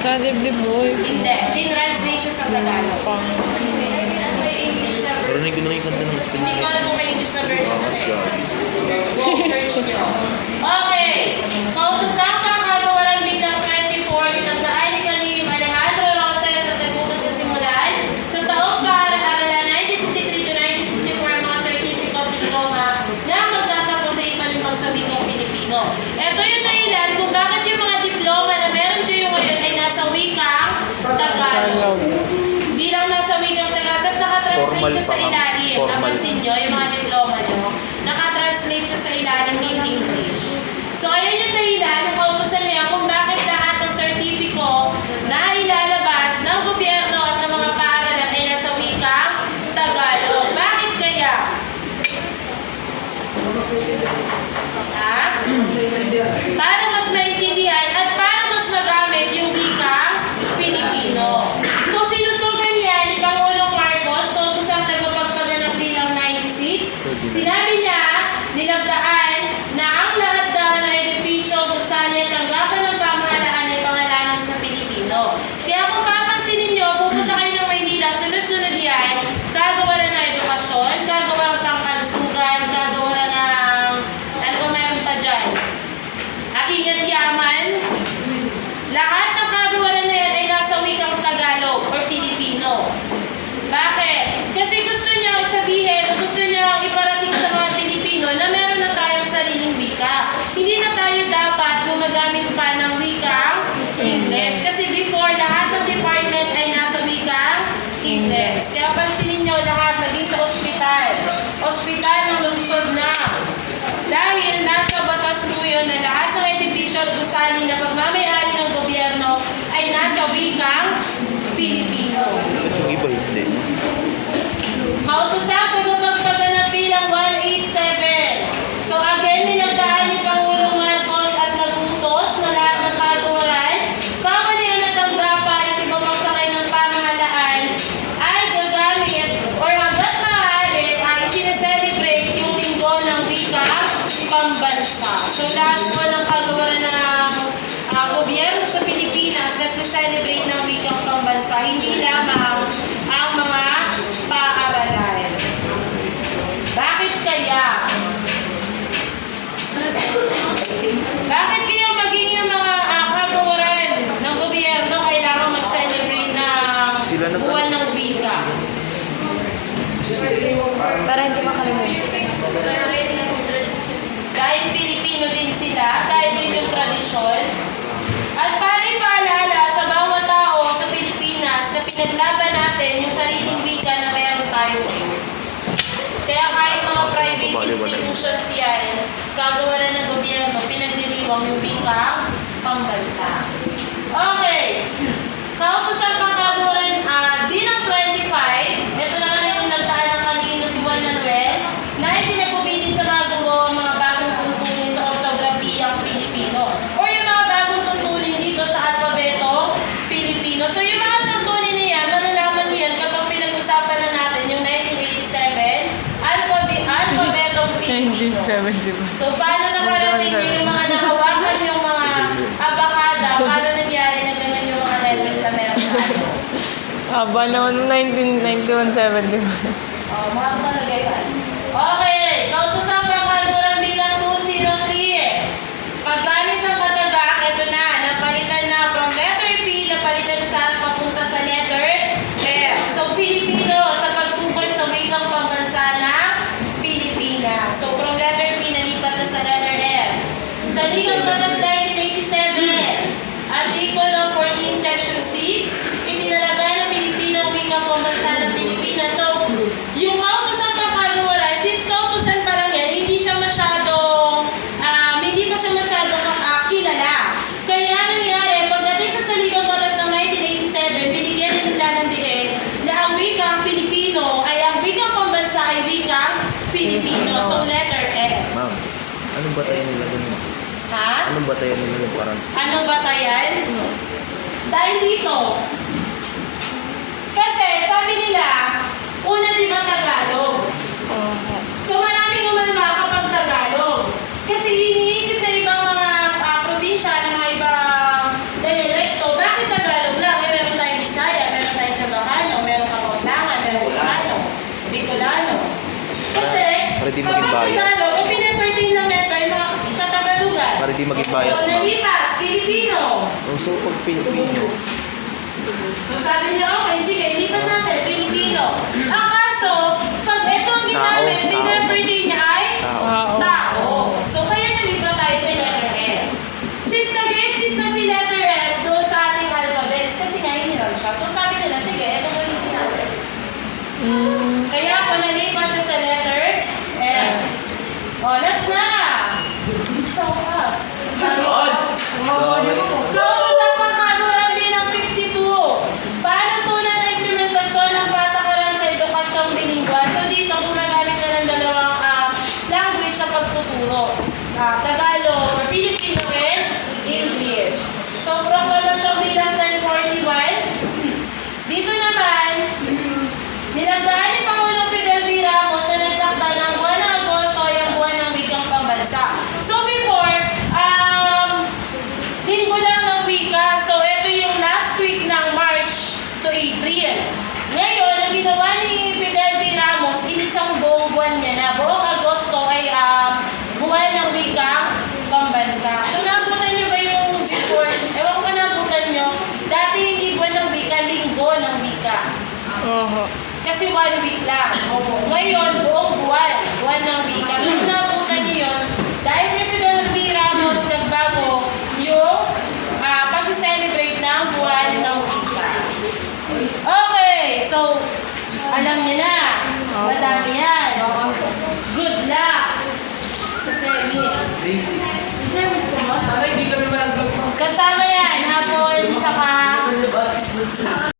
Sa dibdib mo. Hindi. Tinranslate siya sa Tagalog. Narinig ko na yung kanta ng Mas Hindi ko alam kung may English na version. Mas gabi. Go search nyo. Okay. Kautusan ka kagawaran bilang 24 ni Nagdaan ni Kalim Alejandro Roses at nagputos na simulan sa taong paaralan 1963 to 1964 mga certificate of diploma na magtatapos sa ipalimpang sa wikang Pilipino. Ito yung dahilan kung bakit yung mga diploma na meron kayo ngayon ay nasa wikang Tagalog. Hindi lang nasa wikang Tagalog, tapos nakatranslate siya sa ilalim. Napansin nyo, yung mga diploma nyo, nakatranslate siya sa ilalim in English. So, ayun yung dahilan, yung kautusan niya kung bakit lahat ng sertipiko na ilalabas ng gobyerno at ng mga paaralan ay nasa wikang Tagalog. Bakit kaya? Ha? Para mas maintindihan at para mas magamit yung wikang Pilipino. So, sinusugan niya ni Pangulong Marcos, kautusang tagapagpaganap bilang 96, sinabi niya, nilagdaan na ang lahat daw na edifisyo kung saan niya tanggapan ng pamahalaan ay pangalanan sa Pilipino. Kaya kung papansinin niyo, pupunta kayo ng Maynila, sunod-sunod yan, gagawa ng edukasyon, gagawa ng pangkalusugan, gagawa ng, ano ba meron pa dyan? Ingat yaman. Lahat ng kagawaran na yan ay nasa wikang Tagalog or Pilipino. Bakit? Kasi gusto niya sabihin, gusto niya iparating sa mga Pilipino na meron na tayong sariling wika. Hindi na tayo dapat gumagamit pa ng wikang Ingles. Kasi before, lahat ng department ay nasa wikang Ingles. Kaya pansinin niyo lahat, maging sa ospital. Ospital ng lungsod na. Dahil nasa batas po yun na lahat ng edifisyo at gusali na pagmamayari ng gobyerno ay nasa wikang Pilipino. Bakit yung iba hindi? Kautusan tagapagpaganap bilang 187. So again, nilagdaan ni Pangulong Marcos at nagutos na lahat ng kagawaran, kamalian at tanggapan at iba pang sakay ng pamahalaan ay gagamit or hanggat maaari ay sineselebrate yung linggo ng wika pambansa. So lahat po ng kagawaran ng gobyerno sa Pilipinas nagsiselebrate ng wikang pambansa, hindi lamang ang mga paaralan. Bakit kaya? Bakit kaya maging yung mga kagawaran ng gobyerno kailangan mag-celebrate ng buwan ng wika? Para hindi makalimutan. Dahil Pilipino din sila, dahil yun yung tradisyon. At para ipaalala sa bawat tao sa Pilipinas na pinaglaban natin yung sariling wika na meron tayo. Kaya kahit mga private institutions yan, kagawaran ng gobyerno, pinagdiriwang yung wika pambansa. Okay. Kautusan pang kagawaran bilang 25, ito naman ay nilagdaan ng kanino si Juan Manuel, na itinagpupilin sa mga guro ang mga bagong tuntunin sa ortografiyang Pilipino. O yung mga bagong tuntunin dito sa alfabeto Pilipino. So yung mga tuntunin na yan, malalaman niyo yan kapag pinag-usapan na natin yung 1987 alfabetong Pilipino. 1970. So paano nakarating niyo yung mga nakawakan yung mga abakada, paano nangyari na gano'n yung mga letters na meron tayo? Aba naman 1991-70. Mahal talaga yan. Okay, kautusan pang kagawaran bilang 203. Paggamit ng katagak, ito na, napalitan na from letter P, napalitan siya papunta sa letter F. So, Filipino sa pagtukoy sa wikang pambansa na Pilipinas. So, from letter P, nalipat na sa letter F. Sa Ligang Batas 1987, Article 14, Section 6, itinalagay ng Pilipino ang wikang pambansa ng Pilipinas. So, yung kautusan pang kagawaran, since kautusan pa lang yan, hindi pa siya masyadong kilala. Kaya nangyari, pagdating sa Saligang Batas ng 1987, binigyan nila ng diin na ang wikang Pilipino ay ang wikang pambansa ay wikang Filipino. So, letter F. Ma'am, anong batayan nila dun? Ha? Anong batayan nila yung parang? Anong batayan? Dahil dito. Kasi, sabi nila, una di ba Tagalog? So maraming naman makakapag Tagalog. Kasi iniisip na ibang mga probinsya ng mga ibang dialekto, bakit Tagalog? Hindi maging bias, So, ma'am. nalipat, Pilipino. Oh, so, pag Filipino, So sabi niya, okay, sige, lipat natin, Pilipino. Ang kaso, pag ito ang ginamit, Tao. pinag-pertain niya ay tao. tao. So kaya nalipat tayo sa letter F. Since nag-exist na si letter F doon sa ating alphabets, kasi nga hiniram siya. So sabi nila, sige, ito gamitin natin. Kaya ako nalipat siya sa letter F. Oh, last na! So fast. Tapos ang pagkagulang bilang 52. Paano tunay na implementasyon ng patakaran sa edukasyong bilingual? So dito gumagamit na ng dalawang language sa pagtuturo. Tagalog or Filipino and English. So proklamasyon bilang 1041. Dito naman, nilagdaan ni Pangulong Fidel V. Ramos na nagtakda ng buwan ng Agosto ay ang buwan ng wikang pambansa. So before, linggo lang ng wika. So ito yung last week ng March to April. Ngayon, ang ginawa ni Fidel V. Ramos, inisang buong buwan niya na buong Agosto ay buwan ng wika pambansa. So nabutan niyo ba yung before? Ewan ko kung nabutan niyo. Dati hindi buwan ng wika, linggo ng wika. Oho. Kasi 1 week lang. Ngayon, buong buwan ng wika. So, nabutan niyo yun. Dahil ni Fidel V. Ramos nagbago yung pag-celebrate ng buwan ng wika. Okay, so, alam niyo na. Madami yan. Good luck sa semis. Semis ko ba? Sana hindi kami malaglag. Kasama yan